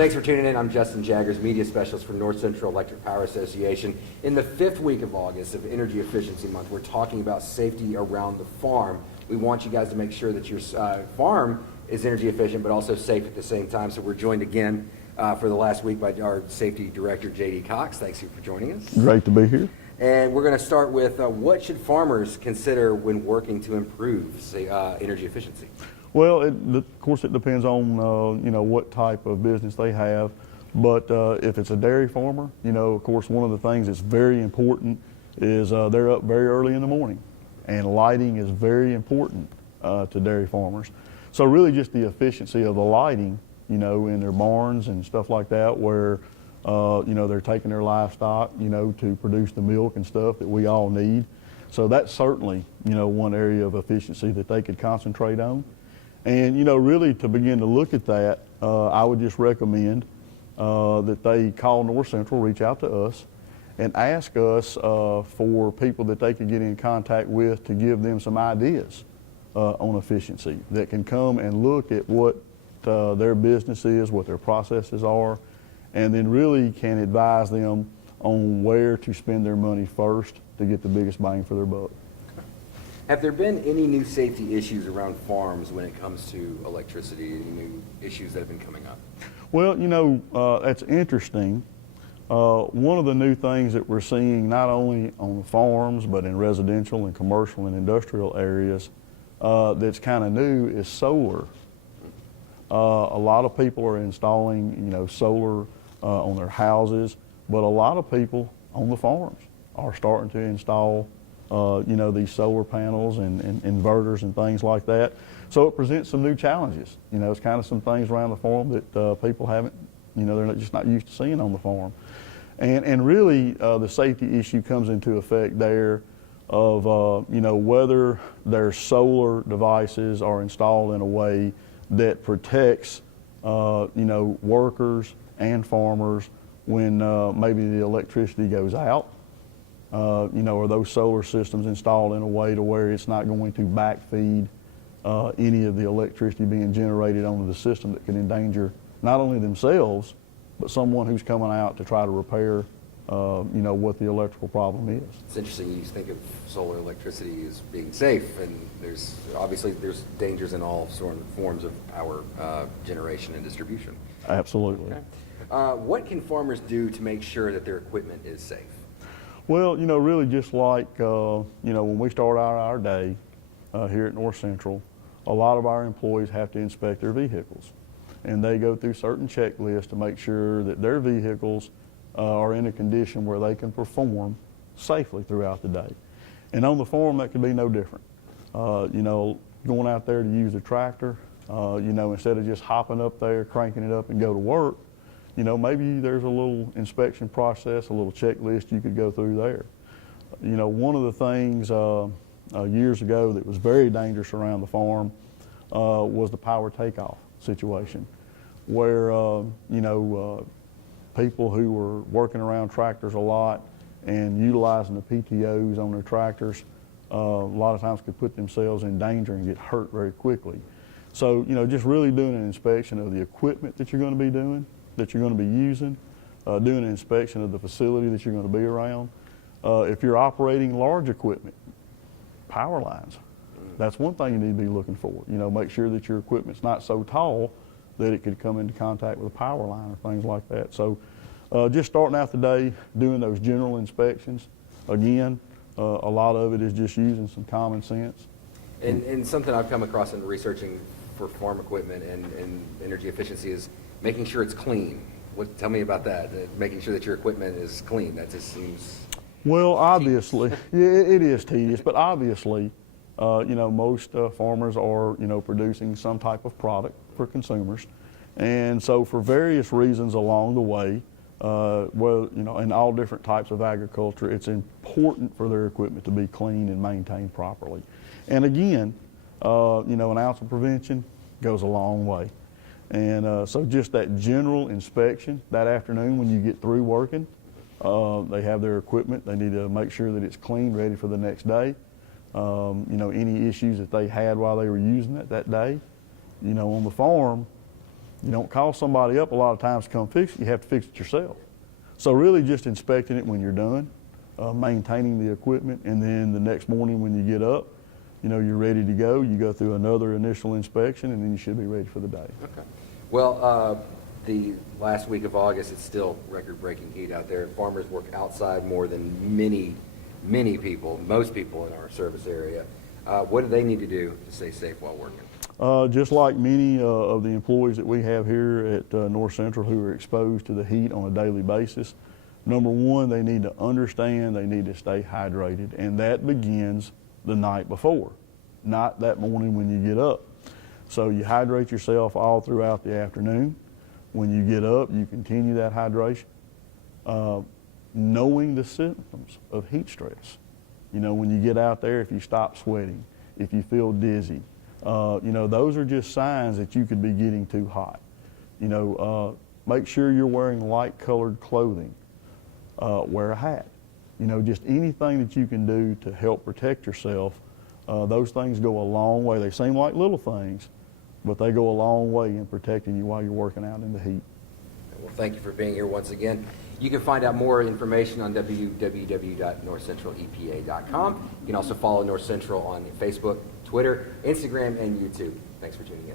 Thanks for tuning in. I'm Justin Jaggers, Media Specialist for North Central Electric Power Association. In the 5th week of August of Energy Efficiency Month, we're talking about safety around the farm. We want you guys to make sure that your farm is energy efficient but also safe at the same time. So we're joined again for the last week by our Safety Director, J.D. Cox. Thanks for joining us. Great to be here. And we're going to start with what should farmers consider when working to improve energy efficiency? Well, of course, it depends on what type of business they have. But if it's a dairy farmer, of course, one of the things that's very important is they're up very early in the morning, and lighting is very important to dairy farmers. So really, just the efficiency of the lighting, in their barns and stuff like that, where they're taking their livestock, to produce the milk and stuff that we all need. So that's certainly, one area of efficiency that they could concentrate on. And, really to begin to look at that, I would just recommend that they call North Central, reach out to us, and ask us for people that they could get in contact with to give them some ideas on efficiency that can come and look at what their business is, what their processes are, and then really can advise them on where to spend their money first to get the biggest bang for their buck. Have there been any new safety issues around farms when it comes to electricity, any new issues that have been coming up? Well, that's interesting. One of the new things that we're seeing not only on the farms but in residential and commercial and industrial areas that's kind of new is solar. A lot of people are installing, solar on their houses, but a lot of people on the farms are starting to install these solar panels and inverters and things like that. So it presents some new challenges. It's kind of some things around the farm that people haven't, they're just not used to seeing on the farm. And really the safety issue comes into effect there of, whether their solar devices are installed in a way that protects, workers and farmers when maybe the electricity goes out. Are those solar systems installed in a way to where it's not going to backfeed any of the electricity being generated onto the system that can endanger not only themselves, but someone who's coming out to try to repair, what the electrical problem is. It's interesting you think of solar electricity as being safe, and there's dangers in all forms of power generation and distribution. Absolutely. Okay. What can farmers do to make sure that their equipment is safe? Well, really just like, when we start out our day here at North Central, a lot of our employees have to inspect their vehicles. And they go through certain checklists to make sure that their vehicles are in a condition where they can perform safely throughout the day. And on the farm, that could be no different. Going out there to use a tractor, instead of just hopping up there, cranking it up and go to work, maybe there's a little inspection process, a little checklist you could go through there. One of the things years ago that was very dangerous around the farm was the power takeoff situation, where, people who were working around tractors a lot and utilizing the PTOs on their tractors a lot of times could put themselves in danger and get hurt very quickly. So, just really doing an inspection of the equipment that you're going to be doing, that you're going to be using, doing an inspection of the facility that you're going to be around. If you're operating large equipment, power lines, that's one thing you need to be looking for. Make sure that your equipment's not so tall that it could come into contact with a power line or things like that. So just starting out the day, doing those general inspections. Again, a lot of it is just using some common sense. And something I've come across in researching for farm equipment and energy efficiency is making sure it's clean. Tell me about that, making sure that your equipment is clean. That just seems... Well, obviously, yeah, it is tedious, but obviously, most farmers are, producing some type of product for consumers. And so for various reasons along the way, in all different types of agriculture, it's important for their equipment to be clean and maintained properly. And again, an ounce of prevention goes a long way. And so just that general inspection that afternoon when you get through working, they have their equipment. They need to make sure that it's clean, ready for the next day. Any issues that they had while they were using it that day. On the farm, You don't call somebody up a lot of times to come fix it. You have to fix it yourself. So really just inspecting it when you're done, maintaining the equipment, and then the next morning when you get up, you're ready to go. You go through another initial inspection, and then you should be ready for the day. Okay. Well, the last week of August, it's still record-breaking heat out there. Farmers work outside more than many people, most people in our service area. What do they need to do to stay safe while working? Just like many of the employees that we have here at North Central who are exposed to the heat on a daily basis, number one, they need to understand they need to stay hydrated, and that begins the night before, not that morning when you get up. So you hydrate yourself all throughout the afternoon. When you get up, you continue that hydration. Knowing the symptoms of heat stress. When you get out there, if you stop sweating, if you feel dizzy, those are just signs that you could be getting too hot. Make sure you're wearing light colored clothing. Wear a hat. Just anything that you can do to help protect yourself. Those things go a long way. They seem like little things, but they go a long way in protecting you while you're working out in the heat. Well, thank you for being here once again. You can find out more information on www.northcentralepa.com. You can also follow North Central on Facebook, Twitter, Instagram, and YouTube. Thanks for tuning in.